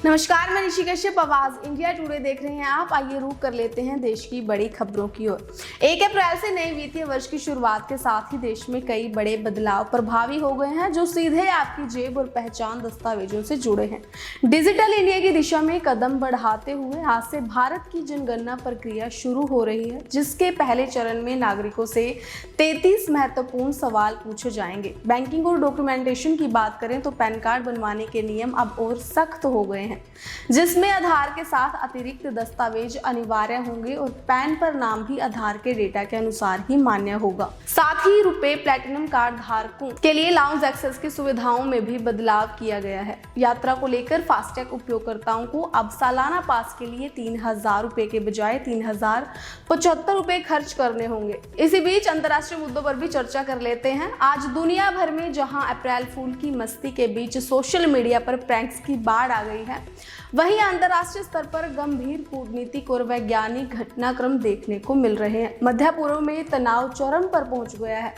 नमस्कार, मैं ऋषि कश्यप आवाज इंडिया टुडे देख रहे हैं आप। आइए रुक कर लेते हैं देश की बड़ी खबरों की ओर। 1 अप्रैल से नए वित्तीय वर्ष की शुरुआत के साथ ही देश में कई बड़े बदलाव प्रभावी हो गए हैं जो सीधे आपकी जेब और पहचान दस्तावेजों से जुड़े हैं। डिजिटल इंडिया की दिशा में कदम बढ़ाते हुए आज से भारत की जनगणना प्रक्रिया शुरू हो रही है, जिसके पहले चरण में नागरिकों से 33 महत्वपूर्ण सवाल पूछे जाएंगे। बैंकिंग और डॉक्यूमेंटेशन की बात करें तो पैन कार्ड बनवाने के नियम अब और सख्त हो गए हैं, जिसमें आधार के साथ अतिरिक्त दस्तावेज अनिवार्य होंगे और पैन पर नाम भी आधार के डेटा के अनुसार ही मान्य होगा। साथ ही रुपए प्लैटिनम कार्ड धारकों के लिए लाउंज एक्सेस की सुविधाओं में भी बदलाव किया गया है। यात्रा को लेकर फास्टैग उपयोगकर्ताओं को अब सालाना पास के लिए 3000 रुपए के बजाय 3075 रुपए खर्च करने होंगे। इसी बीच अंतर्राष्ट्रीय मुद्दों पर भी चर्चा कर लेते हैं। आज दुनिया भर में जहां अप्रैल फूल की मस्ती के बीच सोशल मीडिया पर प्रैंक्स की बाढ़ आ गई है, वहीं अंतर्राष्ट्रीय स्तर पर गंभीर कूटनीतिक और वैज्ञानिक घटनाक्रम देखने को मिल रहे हैं। मध्य पूर्व में तनाव चरम पर पहुंच गया है।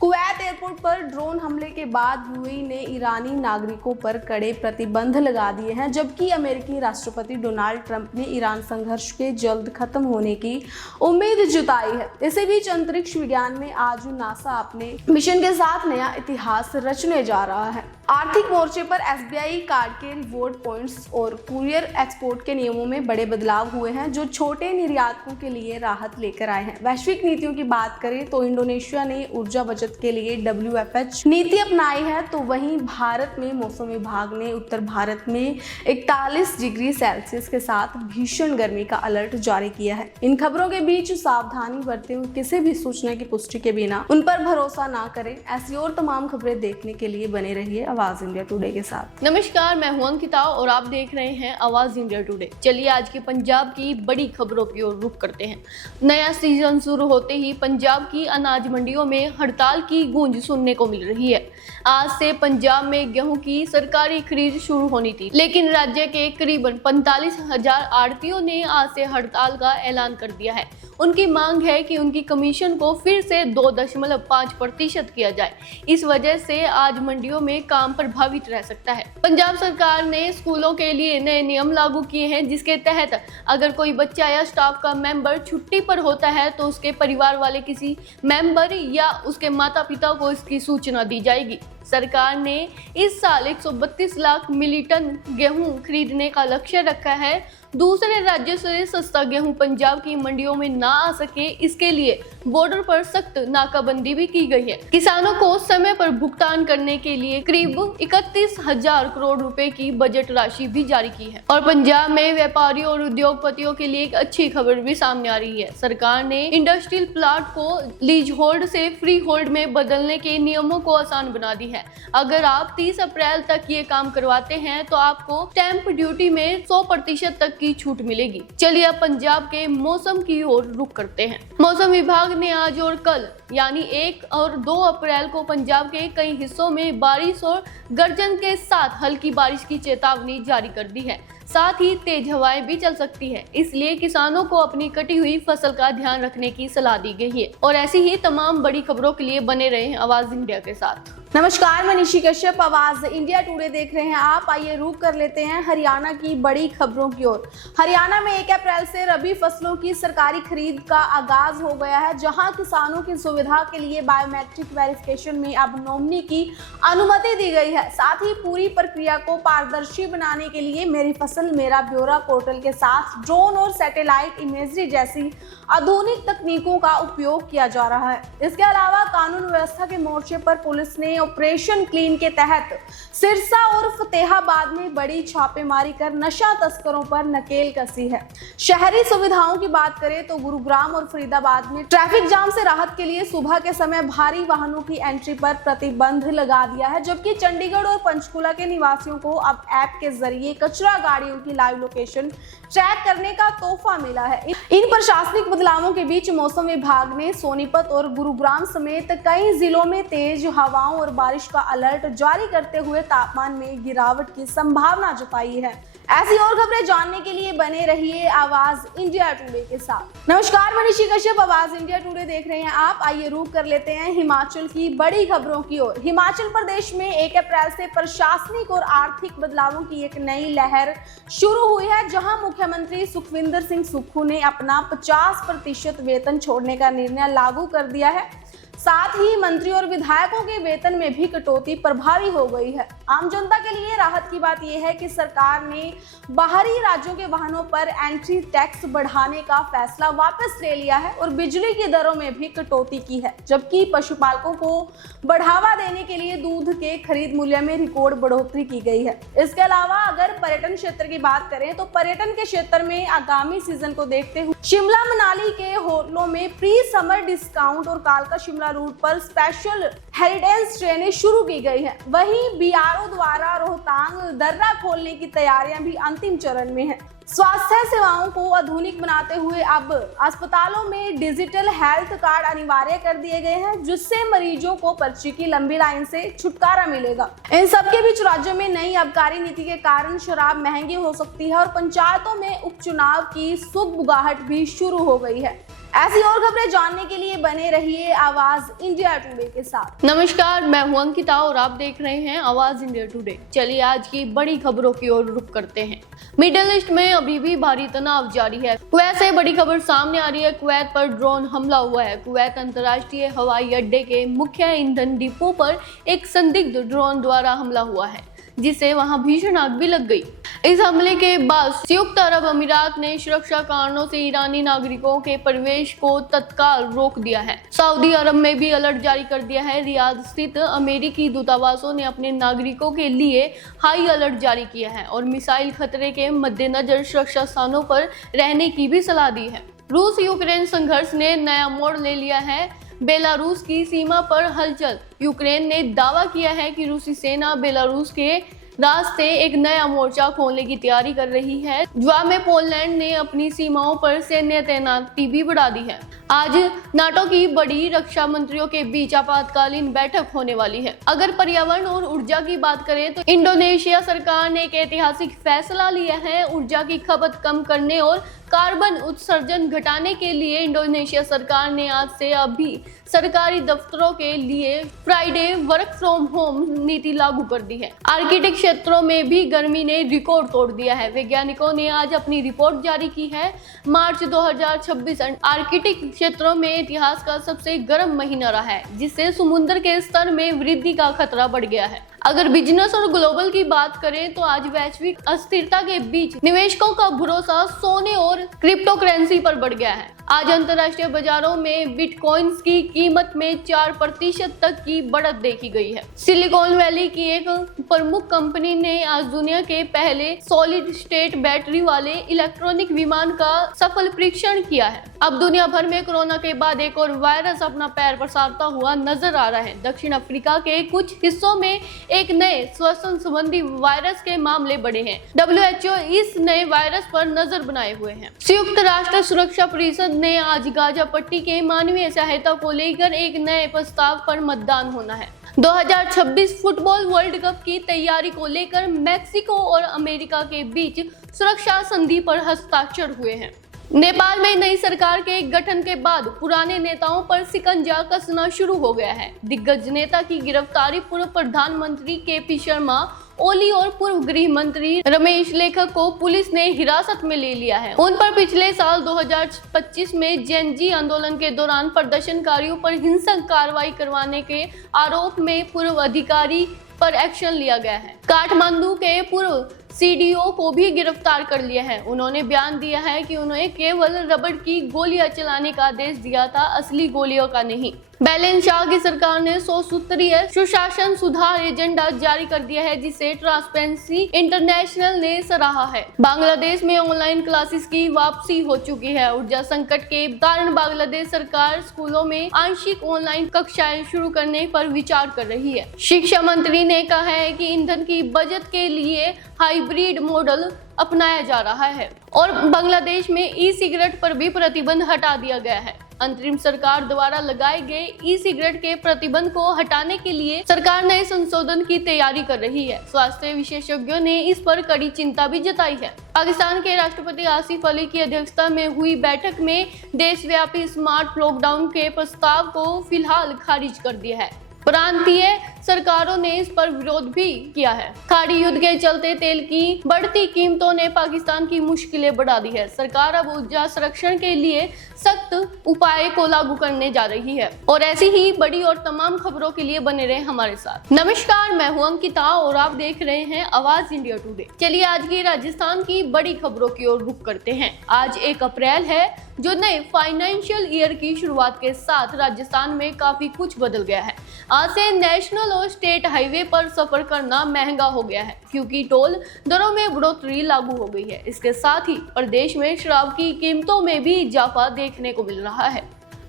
कुवैत एयरपोर्ट पर ड्रोन हमले के बाद यूएई ने ईरानी नागरिकों पर कड़े प्रतिबंध लगा दिए हैं, जबकि अमेरिकी राष्ट्रपति डोनाल्ड ट्रंप ने ईरान संघर्ष के जल्द खत्म होने की उम्मीद जताई है। इसी बीच अंतरिक्ष विज्ञान में आज नासा अपने मिशन के साथ नया इतिहास रचने जा रहा है। आर्थिक मोर्चे पर एसबीआई कार्ड के रिवॉर्ड पॉइंट्स और कुरियर एक्सपोर्ट के नियमों में बड़े बदलाव हुए हैं, जो छोटे निर्यातकों के लिए राहत लेकर आए हैं। वैश्विक नीतियों की बात करें तो इंडोनेशिया ने ऊर्जा बचत के लिए WFH नीति अपनाई है, तो वहीं भारत में मौसम विभाग ने उत्तर भारत में 41 डिग्री सेल्सियस के साथ भीषण गर्मी का अलर्ट जारी किया है। इन खबरों के बीच सावधानी बरते हुए किसी भी सूचना की पुष्टि के बिना उन पर भरोसा ना करें। ऐसी और तमाम खबरें देखने के लिए बने रहिए आवाज इंडिया टुडे के साथ। नमस्कार, मैं हूं अंकिता और आप देख रहे हैं आवाज इंडिया टुडे। चलिए आज के पंजाब की बड़ी खबरों की ओर रुख करते हैं। नया सीजन शुरू होते ही पंजाब की अनाज मंडियों में हड़ताल की गूंज सुनने को मिल रही है। आज से पंजाब में गेहूं की सरकारी खरीद शुरू होनी थी, लेकिन राज्य के करीबन 45,000 आढ़तियों ने आज से हड़ताल का ऐलान कर दिया है। उनकी मांग है कि उनकी कमीशन को फिर से 2.5% किया जाए। इस वजह से आज मंडियों में काम प्रभावित रह सकता है। पंजाब सरकार ने स्कूलों के लिए नए नियम लागू किए हैं, जिसके तहत अगर कोई बच्चा या स्टाफ का मेंबर छुट्टी पर होता है तो उसके परिवार वाले किसी मेंबर या उसके माता पिता को इसकी सूचना दी जाएगी। सरकार ने इस साल 132 लाख मिलीटन टन गेहूं खरीदने का लक्ष्य रखा है। दूसरे राज्यों से सस्ता गेहूं पंजाब की मंडियों में ना आ सके, इसके लिए बॉर्डर पर सख्त नाकाबंदी भी की गई है। किसानों को समय पर भुगतान करने के लिए करीब 31,000 करोड़ रुपए की बजट राशि भी जारी की है। और पंजाब में व्यापारियों और उद्योगपतियों के लिए एक अच्छी खबर भी सामने आ रही है। सरकार ने इंडस्ट्रियल प्लॉट को लीज होल्ड से फ्री होल्ड में बदलने के नियमों को आसान बना दी है। अगर आप 30 अप्रैल तक ये काम करवाते हैं तो आपको स्टैंप ड्यूटी में 100% तक की छूट मिलेगी। चलिए अब पंजाब के मौसम की ओर रुख करते हैं। मौसम विभाग ने आज और कल यानी 1 और 2 अप्रैल को पंजाब के कई हिस्सों में बारिश और गर्जन के साथ हल्की बारिश की चेतावनी जारी कर दी है। साथ ही तेज हवाएं भी चल सकती है, इसलिए किसानों को अपनी कटी हुई फसल का ध्यान रखने की सलाह दी गई है। और ऐसी ही तमाम बड़ी खबरों के लिए बने रहें आवाज इंडिया के साथ। नमस्कार, मैं ऋषि कश्यप आवाज इंडिया टुडे देख रहे हैं आप। आइए रुक कर लेते हैं हरियाणा की बड़ी खबरों की ओर। हरियाणा में 1 अप्रैल से रबी फसलों की सरकारी खरीद का आगाज हो गया है, जहां किसानों की सुविधा के लिए बायोमेट्रिक वेरिफिकेशन में अब नॉमिनी की अनुमति दी गई है। साथ ही पूरी प्रक्रिया को पारदर्शी बनाने के लिए मेरी फसल मेरा ब्यौरा पोर्टल के साथ ड्रोन और सैटेलाइट इमेजरी जैसी आधुनिक तकनीकों का उपयोग किया जा रहा है। इसके अलावा कानून व्यवस्था के मोर्चे पर पुलिस ने ऑपरेशन क्लीन के तहत सिरसा और फतेहाबाद में बड़ी छापेमारी कर नशा तस्करों पर नकेल कसी है। शहरी सुविधाओं की बात करें तो गुरुग्राम और फरीदाबाद में ट्रैफिक जाम से राहत के लिए सुबह के समय भारी वाहनों की एंट्री पर प्रतिबंध लगा दिया है, जबकि चंडीगढ़ और पंचकुला के निवासियों को अब ऐप के जरिए कचरा गाड़ियों की लाइव लोकेशन ट्रैक करने का तोहफा मिला है। इन प्रशासनिक बदलावों के बीच मौसम विभाग ने सोनीपत और गुरुग्राम समेत कई जिलों में तेज हवाओं और बारिश का अलर्ट जारी करते हुए तापमान में गिरावट की संभावना जताई है। ऐसी और खबरें जानने के लिए बने रहिए आवाज इंडिया टुडे के साथ। नमस्कार, मैं ऋषि कश्यप, आवाज इंडिया टुडे देख रहे हैं आप। आइए रुक कर लेते हैं हिमाचल की बड़ी खबरों की ओर। हिमाचल प्रदेश में 1 अप्रैल से प्रशासनिक और आर्थिक बदलावों की एक नई लहर शुरू हुई है, जहां मुख्यमंत्री सुखविंदर सिंह सुक्खू ने अपना 50% वेतन छोड़ने का निर्णय लागू कर दिया है। साथ ही मंत्री और विधायकों के वेतन में भी कटौती प्रभावी हो गई है। आम जनता के लिए राहत की बात यह है कि सरकार ने बाहरी राज्यों के वाहनों पर एंट्री टैक्स बढ़ाने का फैसला वापस ले लिया है और बिजली की दरों में भी कटौती की है, जबकि पशुपालकों को बढ़ावा देने के लिए दूध के खरीद मूल्य में रिकॉर्ड बढ़ोतरी की गई है। इसके अलावा अगर पर्यटन क्षेत्र की बात करें तो पर्यटन के क्षेत्र में आगामी सीजन को देखते हुए शिमला मनाली के होटलों में प्री समर डिस्काउंट और कालका शिमला रूट पर स्पेशल हेरिटेज ट्रेनें शुरू की गई है। वहीं बीआरओ द्वारा रोहतांग दर्रा खोलने की तैयारियां भी अंतिम चरण में है। स्वास्थ्य सेवाओं को आधुनिक बनाते हुए अब अस्पतालों में डिजिटल हेल्थ कार्ड अनिवार्य कर दिए गए हैं, जिससे मरीजों को पर्ची की लंबी लाइन से छुटकारा मिलेगा। इन सबके बीच राज्य में नई आबकारी नीति के कारण शराब महंगी हो सकती है और पंचायतों में उपचुनाव की सुगबुगाहट भी शुरू हो गई है। ऐसी और खबरें जानने के लिए बने रहिए आवाज इंडिया टुडे के साथ। नमस्कार, मैं हूं अंकिता और आप देख रहे हैं आवाज इंडिया टुडे। चलिए आज की बड़ी खबरों की ओर रुख करते हैं। मिडिल ईस्ट में अभी भी भारी तनाव जारी है। कुवैत से बड़ी खबर सामने आ रही है। कुवैत पर ड्रोन हमला हुआ है। कुवैत अंतर्राष्ट्रीय हवाई अड्डे के मुख्य ईंधन डिपो पर एक संदिग्ध ड्रोन द्वारा हमला हुआ है, जिससे वहां भीषण आग भी लग गई। इस हमले के बाद संयुक्त अरब अमीरात ने सुरक्षा कारणों से ईरानी नागरिकों के प्रवेश को तत्काल रोक दिया है। सऊदी अरब में भी अलर्ट जारी कर दिया है। रियाद स्थित अमेरिकी दूतावासों ने अपने नागरिकों के लिए हाई अलर्ट जारी किया है और मिसाइल खतरे के मद्देनजर सुरक्षा स्थानों पर रहने की भी सलाह दी है। रूस यूक्रेन संघर्ष ने नया मोड़ ले लिया है। बेलारूस की सीमा पर हलचल। यूक्रेन ने दावा किया है कि रूसी सेना बेलारूस के रास्ते एक नया मोर्चा खोलने की तैयारी कर रही है। जवाब में पोलैंड ने अपनी सीमाओं पर सैन्य तैनाती भी बढ़ा दी है। आज नाटो की बड़ी रक्षा मंत्रियों के बीच आपातकालीन बैठक होने वाली है। अगर पर्यावरण और ऊर्जा की बात करें तो इंडोनेशिया सरकार ने एक ऐतिहासिक फैसला लिया है। ऊर्जा की खपत कम करने और कार्बन उत्सर्जन घटाने के लिए इंडोनेशिया सरकार ने आज से अभी सरकारी दफ्तरों के लिए फ्राइडे वर्क फ्रॉम होम नीति लागू कर दी है। आर्किटिक क्षेत्रों में भी गर्मी ने रिकॉर्ड तोड़ दिया है। वैज्ञानिकों ने आज अपनी रिपोर्ट जारी की है। मार्च 2026 आर्किटिक क्षेत्रों में इतिहास का सबसे गर्म महीना रहा है, जिससे समुद्र के स्तर में वृद्धि का खतरा बढ़ गया है। अगर बिजनेस और ग्लोबल की बात करें तो आज वैश्विक अस्थिरता के बीच निवेशकों का भरोसा सोने और क्रिप्टो करेंसी पर बढ़ गया है। आज अंतर्राष्ट्रीय बाजारों में बिटकॉइंस की कीमत में 4% तक की बढ़त देखी गई है। सिलिकॉन वैली की एक प्रमुख कंपनी ने आज दुनिया के पहले सॉलिड स्टेट बैटरी वाले इलेक्ट्रॉनिक विमान का सफल परीक्षण किया है। अब दुनिया भर में कोरोना के बाद एक और वायरस अपना पैर पसारता हुआ नजर आ रहा है। दक्षिण अफ्रीका के कुछ हिस्सों में एक नए श्वसन संबंधी वायरस के मामले बढ़े हैं। WHO इस नए वायरस पर नजर बनाए हुए हैं। संयुक्त राष्ट्र सुरक्षा परिषद ने आज गाजा पट्टी के मानवीय सहायता को लेकर एक नए प्रस्ताव पर मतदान होना है। 2026 फुटबॉल वर्ल्ड कप की तैयारी को लेकर मैक्सिको और अमेरिका के बीच सुरक्षा संधि पर हस्ताक्षर हुए हैं। नेपाल में नई सरकार के गठन के बाद पुराने नेताओं पर शिकंजा कसना शुरू हो गया है। दिग्गज नेता की गिरफ्तारी पूर्व प्रधानमंत्री केपी शर्मा ओली और पूर्व गृह मंत्री रमेश लेखक को पुलिस ने हिरासत में ले लिया है। उन पर पिछले साल 2025 में जेनजी आंदोलन के दौरान प्रदर्शनकारियों पर हिंसक कार्रवाई करवाने के आरोप में पूर्व अधिकारी पर एक्शन लिया गया है। काठमांडू के पूर्व सीडीओ को भी गिरफ्तार कर लिया है। उन्होंने बयान दिया है कि उन्हें केवल रबड़ की गोलियां चलाने का आदेश दिया था, असली गोलियों का नहीं। बैलेंस शाह की सरकार ने 100 सूत्रीय सुशासन सुधार एजेंडा जारी कर दिया है, जिसे ट्रांसपेरेंसी इंटरनेशनल ने सराहा है। बांग्लादेश में ऑनलाइन क्लासेस की वापसी हो चुकी है। ऊर्जा संकट के कारण बांग्लादेश सरकार स्कूलों में आंशिक ऑनलाइन कक्षाएं शुरू करने पर विचार कर रही है। शिक्षा मंत्री ने कहा है कि ईंधन की बचत के लिए हाइब्रिड मॉडल अपनाया जा रहा है और बांग्लादेश में ई सिगरेट पर भी प्रतिबंध हटा दिया गया है। अंतरिम सरकार द्वारा लगाए गए ई सिगरेट के प्रतिबंध को हटाने के लिए सरकार नए संशोधन की तैयारी कर रही है। स्वास्थ्य विशेषज्ञों ने इस पर कड़ी चिंता भी जताई है। पाकिस्तान के राष्ट्रपति आसिफ अली की अध्यक्षता में हुई बैठक में देशव्यापी स्मार्ट लॉकडाउन के प्रस्ताव को फिलहाल खारिज कर दिया है। प्रांतीय सरकारों ने इस पर विरोध भी किया है। खाड़ी युद्ध के चलते तेल की बढ़ती कीमतों ने पाकिस्तान की मुश्किलें बढ़ा दी है। सरकार अब ऊर्जा संरक्षण के लिए सख्त उपाय को लागू करने जा रही है। और ऐसी ही बड़ी और तमाम खबरों के लिए बने रहे हमारे साथ। नमस्कार, मैं हूं अंकिता और आप देख रहे हैं आवाज इंडिया टुडे। चलिए आज की राजस्थान की बड़ी खबरों की ओर रुख करते हैं। आज 1 अप्रैल है, जो नए फाइनेंशियल ईयर की शुरुआत के साथ राजस्थान में काफी कुछ बदल गया है। आज से नेशनल और स्टेट हाईवे पर सफर करना महंगा हो गया है, क्योंकि टोल दरों में बढ़ोतरी लागू हो गई है। इसके साथ ही प्रदेश में शराब की कीमतों में भी इजाफा देखने को मिल रहा है।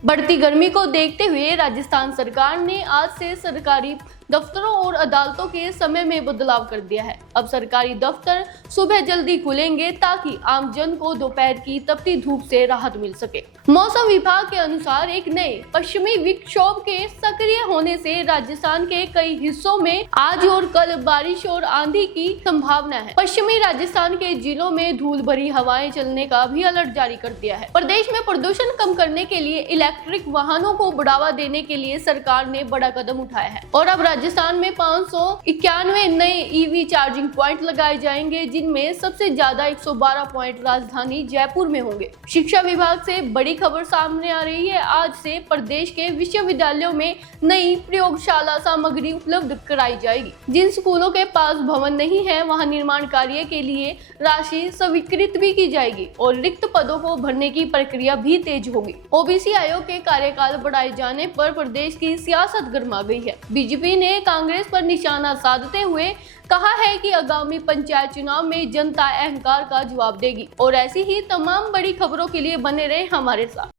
बढ़ती गर्मी को देखते हुए राजस्थान सरकार ने आज से सरकारी दफ्तरों और अदालतों के समय में बदलाव कर दिया है। अब सरकारी दफ्तर सुबह जल्दी खुलेंगे ताकि आमजन को दोपहर की तपती धूप से राहत मिल सके। मौसम विभाग के अनुसार एक नए पश्चिमी विक्षोभ के सक्रिय होने से राजस्थान के कई हिस्सों में आज और कल बारिश और आंधी की संभावना है। पश्चिमी राजस्थान के जिलों में धूल भरी हवाएं चलने का भी अलर्ट जारी कर दिया है। प्रदेश में प्रदूषण कम करने के लिए इलेक्ट्रिक वाहनों को बढ़ावा देने के लिए सरकार ने बड़ा कदम उठाया है और अब राजस्थान में 591 नए ईवी चार्जिंग पॉइंट लगाए जाएंगे, जिनमें सबसे ज्यादा 112 पॉइंट राजधानी जयपुर में होंगे। शिक्षा विभाग से बड़ी खबर सामने आ रही है। आज से प्रदेश के विश्वविद्यालयों में नई प्रयोगशाला सामग्री उपलब्ध कराई जाएगी। जिन स्कूलों के पास भवन नहीं है, वहां निर्माण कार्य के लिए राशि स्वीकृत भी की जाएगी और रिक्त पदों को भरने की प्रक्रिया भी तेज होगी। ओबीसी आयोग के कार्यकाल बढ़ाए जाने पर प्रदेश की सियासत गर्मा गई है। बीजेपी ने कांग्रेस पर निशाना साधते हुए कहा है कि आगामी पंचायत चुनाव में जनता अहंकार का जवाब देगी। और ऐसी ही तमाम बड़ी खबरों के लिए बने रहे हमारे साथ।